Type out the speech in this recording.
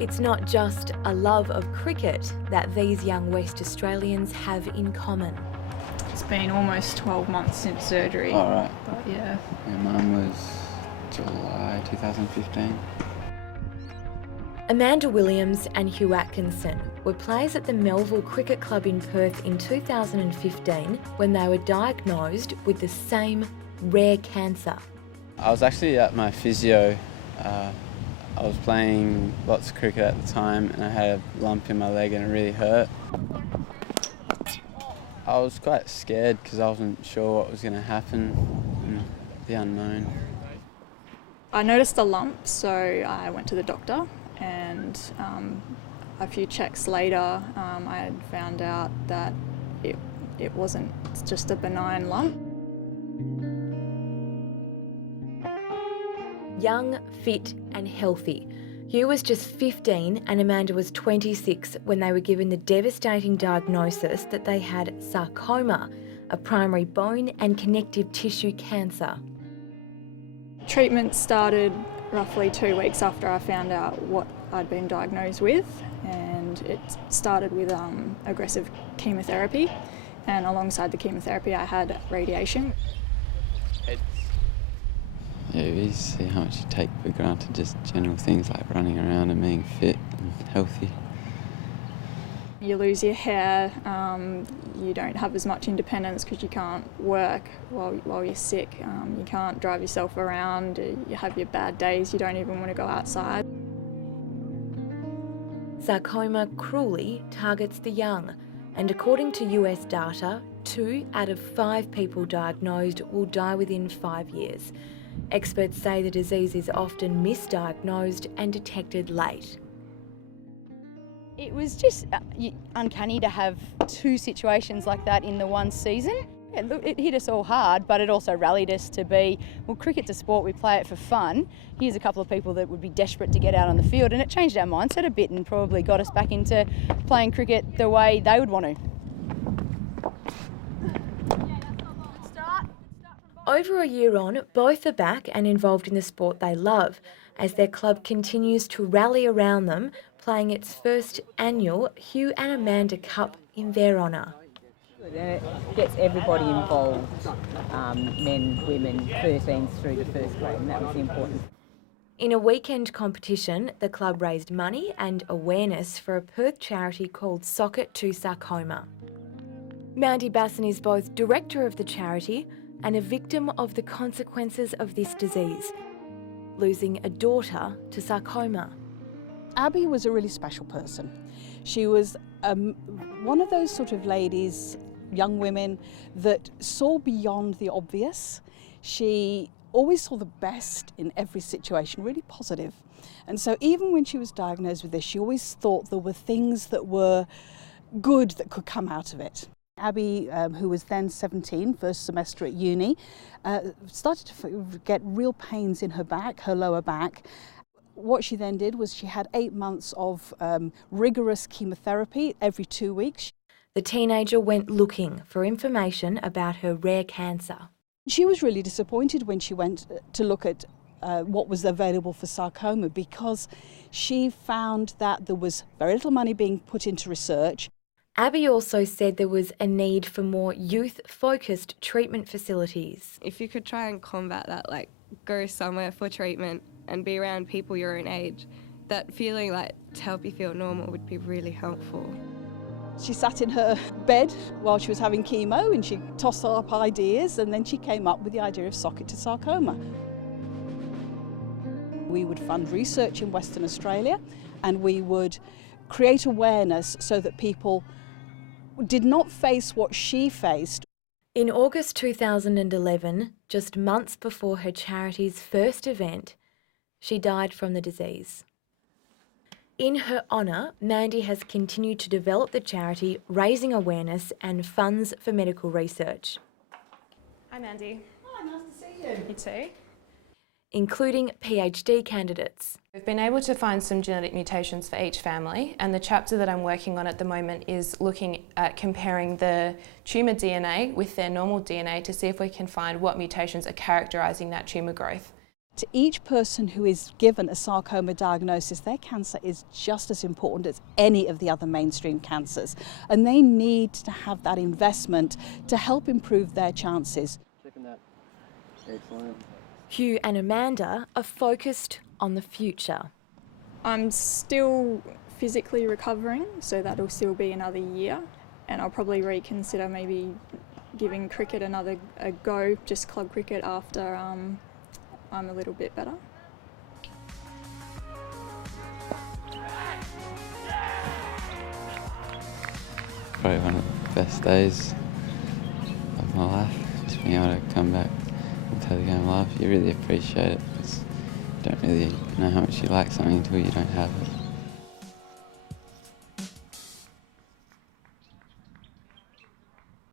It's not just a love of cricket that these young West Australians have in common. It's been almost 12 months since surgery. All right. But yeah. Mine was July 2015. Amanda Williams and Hugh Atkinson were players at the Melville Cricket Club in Perth in 2015 when they were diagnosed with the same rare cancer. I was actually at my physio. I was playing lots of cricket at the time and I had a lump in my leg and it really hurt. I was quite scared because I wasn't sure what was going to happen, the unknown. I noticed a lump, so I went to the doctor, and a few checks later I had found out that it wasn't just a benign lump. Young, fit and healthy, Hugh was just 15 and Amanda was 26 when they were given the devastating diagnosis that they had sarcoma, a primary bone and connective tissue cancer. Treatment started roughly 2 weeks after I found out what I'd been diagnosed with, and it started with aggressive chemotherapy, and alongside the chemotherapy I had radiation. Yeah, you see how much you take for granted, just general things like running around and being fit and healthy. You lose your hair, you don't have as much independence because you can't work while you're sick, you can't drive yourself around, you have your bad days, you don't even want to go outside. Sarcoma cruelly targets the young, and according to US data, 2 out of 5 people diagnosed will die within 5 years. Experts say the disease is often misdiagnosed and detected late. It was just uncanny to have 2 situations like that in the one season. It hit us all hard, but it also rallied us to be, well, cricket's a sport, we play it for fun. Here's a couple of people that would be desperate to get out on the field, and it changed our mindset a bit and probably got us back into playing cricket the way they would want to. Over a year on, both are back and involved in the sport they love, as their club continues to rally around them, playing its first annual Hugh and Amanda Cup in their honour. It gets everybody involved, men, women, 13s through the first grade, and that was the important. In a weekend competition, the club raised money and awareness for a Perth charity called Socket to Sarcoma. Mandy Basson is both director of the charity and a victim of the consequences of this disease, losing a daughter to sarcoma. Abby was a really special person. She was one of those sort of ladies, young women, that saw beyond the obvious. She always saw the best in every situation, really positive. And so even when she was diagnosed with this, she always thought there were things that were good that could come out of it. Abby, who was then 17, first semester at uni, started to get real pains in her back, her lower back. What she then did was she had 8 months of rigorous chemotherapy every 2 weeks. The teenager went looking for information about her rare cancer. She was really disappointed when she went to look at what was available for sarcoma, because she found that there was very little money being put into research. Abby also said there was a need for more youth-focused treatment facilities. If you could try and combat that, like go somewhere for treatment and be around people your own age, that feeling like to help you feel normal would be really helpful. She sat in her bed while she was having chemo and she tossed up ideas, and then she came up with the idea of Socket to Sarcoma. We would fund research in Western Australia and we would create awareness so that people did not face what she faced. In August 2011, just months before her charity's first event, she died from the disease. In her honour, Mandy has continued to develop the charity, raising awareness and funds for medical research. Hi Mandy. Hi, nice to see you. You too. Including PhD candidates. We've been able to find some genetic mutations for each family, and the chapter that I'm working on at the moment is looking at comparing the tumour DNA with their normal DNA to see if we can find what mutations are characterising that tumour growth. to each person who is given a sarcoma diagnosis, their cancer is just as important as any of the other mainstream cancers, and they need to have that investment to help improve their chances. Excellent. Hugh and Amanda are focused on the future. I'm still physically recovering, so that'll still be another year, and I'll probably reconsider maybe giving cricket a go, just club cricket, after I'm a little bit better. Probably one of the best days of my life, just being able to come back and play the game live. You really appreciate it because you don't really know how much you like something until you don't have it.